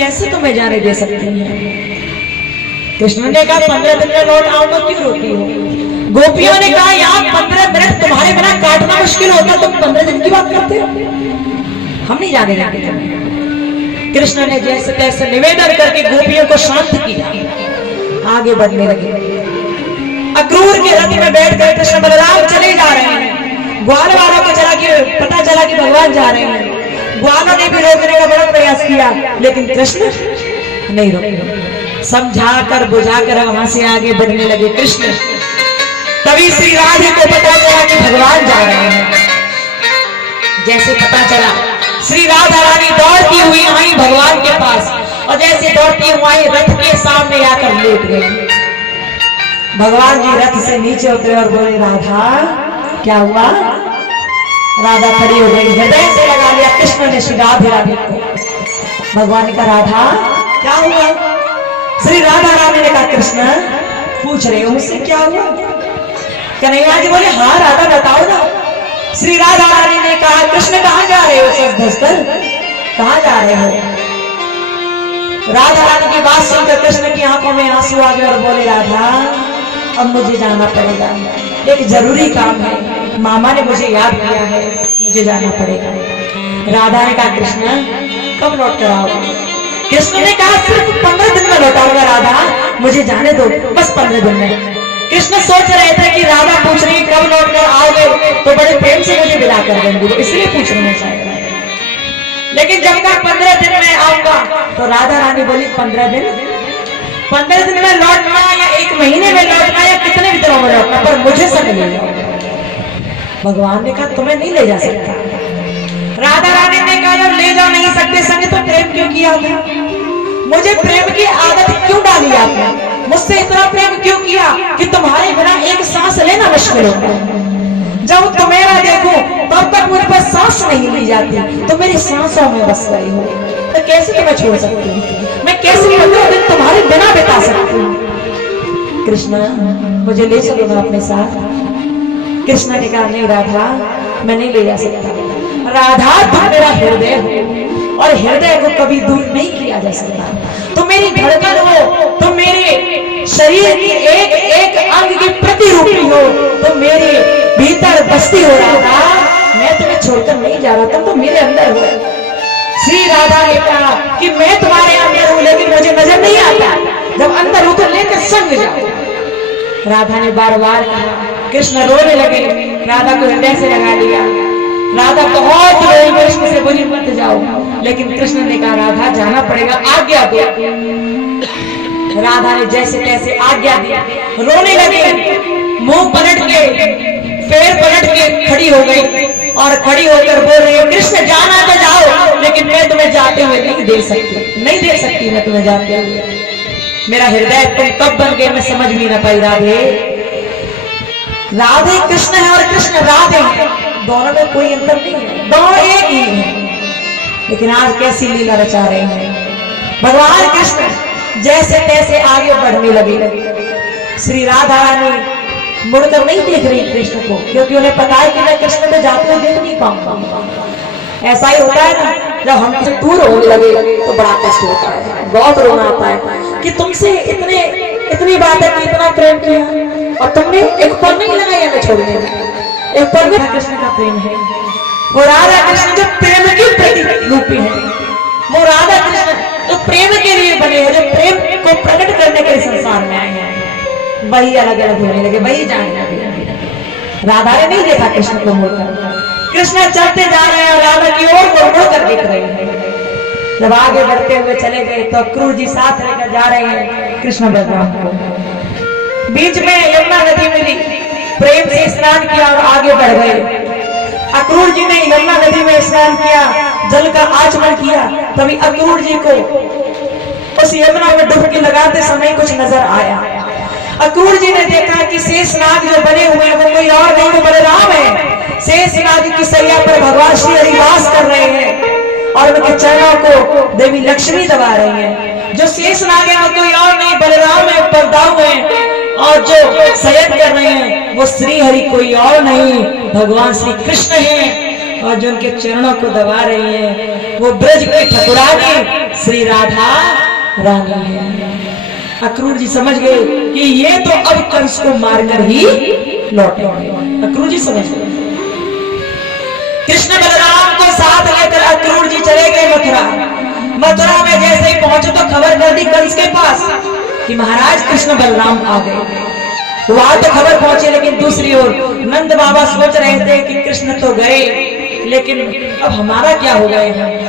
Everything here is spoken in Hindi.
कैसे तुम्हें जाने दे सकती हूँ। कृष्ण ने कहा 15 दिन में लौट आऊंगा, क्यों रोती हो। गोपियों ने कहा यार 15 मिनट तुम्हारे बिना काटना मुश्किल होता, तुम 15 दिन की बात करते हो, हम नहीं जाने देंगे। कृष्ण ने जैसे तैसे निवेदन करके गोपियों को शांत किया, आगे बढ़ने लगे। अक्रूर के रथ में बैठकर कृष्ण बलराम चले जा रहे हैं। ग्वाल वालों को पता चला कि भगवान जा रहे हैं। ग्वालों ने भी रोकने का बड़ा प्रयास किया, लेकिन कृष्ण नहीं रोके। समझाकर बुझाकर वहां से आगे बढ़ने लगे कृष्ण। तभी श्री राधे को पता चला कि भगवान जा रहे हैं। जैसे पता चला, श्री राधा रानी दौड़ती हुई आई भगवान के पास, और जैसे दौड़ती हुई आई रथ के सामने आकर लेट गई। भगवान जी रथ से नीचे उतरे और बोले राधा क्या हुआ। राधा खड़ी हो गई, हृदय से लगा लिया कृष्ण ने श्री राधे रानी को। भगवान ने कहा राधा क्या हुआ। श्री राधा रानी ने कहा कृष्ण पूछ रहे हो मुझसे क्या हुआ। कन्हैया जी बोले हाँ राधा बताओ ना। श्री राधा रानी ने कहा कृष्ण कहाँ जा रहे हो, सच धसकर कहाँ जा रहे हो। राधा रानी की बात सुनकर कृष्ण की आंखों में आंसू आ गए और बोले राधा अब मुझे जाना पड़ेगा, एक जरूरी काम है, मामा ने मुझे याद किया है, मुझे जाना पड़ेगा। राधा ने कहा कृष्ण कब लौट कर आओगे। कृष्ण ने कहा सिर्फ 15 दिन में लौटाऊंगा राधा, मुझे जाने दो बस 15 दिन में। कृष्ण सोच रहे थे कि राधा पूछ रही कब लौट कर आओगे तो बड़े प्रेम से मुझे विदा कर देंगे, तो इसलिए पूछ रहे हैं। लेकिन जब कहा 15 दिन में आऊंगा तो राधा रानी बोली 15 दिन में लौटना या 1 महीने में लौटना या कितने भी दिनों में लौटना, पर मुझे संग ले जाओ। भगवान ने कहा तुम्हें नहीं ले जा सकता। राधा रानी ने कहा जब ले जा नहीं सकते संग तो प्रेम क्यों किया था, मुझे प्रेम की आदत क्यों डाली आपने, मुझसे इतना प्रेम क्यों किया कि तुम्हारे बिना एक सांस लेना मुश्किल होता है। जब तुम्हें देखो तब तक मुझे पर सांस नहीं ली जाती, तो मेरी सांसों में बस गई हो, तो कैसे तुम्हें छोड़ सकती हूँ, मैं कैसे 15 दिन तुम्हारे बिना बिता सकती हूँ। कृष्ण मुझे ले चलो ना अपने साथ। कृष्ण ने कहा नहीं राधा मैं नहीं ले जा सकता। राधा तुम मेरा हृदय हो और हृदय को कभी दूर नहीं किया जा सकता। तुम मेरी धड़कन हो, तुम मेरे शरीर की एक एक अंग की प्रतिरूपी हो, तुम मेरे भीतर बसती हो राधा, मैं तुम्हें छोड़कर नहीं जा रहा, तुम तो मेरे अंदर हो। श्री राधा ने कहा कि मैं तुम्हारे अंदर हूं लेकिन मुझे नजर नहीं आता, जब अंदर हो तो लेकर संग जाओ। राधा ने बार बार कहा, कृष्ण रोने लगे, राधा को हृदय से लगा लिया। राधा बहुत रोई, कृष्ण से बोली मत जाओ, लेकिन कृष्ण ने कहा राधा जाना पड़ेगा, आज्ञा दो। राधा ने जैसे तैसे आज्ञा दी, रोने लगी, मुंह पलट के पैर पलट के खड़ी हो गई और खड़ी होकर बोल रही है कृष्ण जाना तो जाओ, लेकिन मैं तुम्हें जाते हुए नहीं देख सकती, नहीं देख सकती मैं तुम्हें जाते हुए। मेरा हृदय तुम कब बन गए मैं समझ भी ना पाई। राधे राधे कृष्ण है और कृष्ण राधे है, दोनों में कोई अंतर नहीं है, दोनों एक ही है। लेकिन आज कैसी लीला रचा रहे हैं भगवान कृष्ण। जैसे तैसे आगे बढ़ने लगे। श्री राधा रानी मुड़कर नहीं देख रही कृष्ण को, क्योंकि उन्हें पता है कि मैं कृष्ण को जाते हुए देख नहीं पाऊंगा। ऐसा ही होता है ना, जब हम से दूर होने लगे तो बड़ा कष्ट होता है, बहुत रोना आता है कि तुमसे इतनी बात है कि इतना प्रेम किया और तुमने एक पल नहीं लगाया मैं छोड़ने में। एक पल में कृष्ण का प्रेम है, वो राधा कृष्ण जो प्रेम की प्रतिरूपी है, वो राधा कृष्ण जो प्रेम के लिए बने हैं, जो प्रेम को प्रकट करने के संसार में आए हैं, वही अलग अलग होने लगे, वही जाने लगे। राधा ने नहीं देखा कृष्ण को मुड़कर, कृष्ण चलते जा रहे हैं और राधा की ओर को मुड़कर देख रहे हैं। जब आगे बढ़ते हुए चले गए तो अक्रूर जी साथ लेकर जा रहे हैं कृष्ण बलराम को। बीच में यमुना नदी मिली, प्रेम से स्नान किया और आगे बढ़ गए। अक्रूर जी ने यमुना नदी में स्नान किया, जल का आचमन किया, तभी अक्रूर जी को उस यमुना में डुबकी लगाते समय कुछ नजर आया। अक्रूर जी ने देखा कि शेषनाग जो बने हुए हैं वो कोई और नहीं वो बलराम है। शेषनाग की सैया पर भगवान श्री हरि वास कर रहे हैं और उनके चरणों को देवी लक्ष्मी दबा रही है। जो शेषनाग है वो कोई और नहीं बलराम है, परदाऊ है, और जो शयन कर रहे हैं वो श्री हरि कोई और नहीं भगवान श्री कृष्ण है, और जो उनके चरणों को दबा रही है वो ब्रज की ठकुरानी श्री राधा रानी है। अक्रूर जी समझ गए कि ये तो अब कंस को मारकर ही लौटेंगे। अक्रूर जी समझ गए। कृष्ण बलराम को साथ लेकर अक्रूर जी चले गए मथुरा। मथुरा में जैसे ही पहुंचे तो खबर कर दी कंस के पास कि महाराज कृष्ण बलराम आ गए। वहां तो खबर पहुंची, लेकिन दूसरी ओर नंद बाबा सोच रहे थे कि कृष्ण तो गए, लेकिन अब हमारा क्या होगा।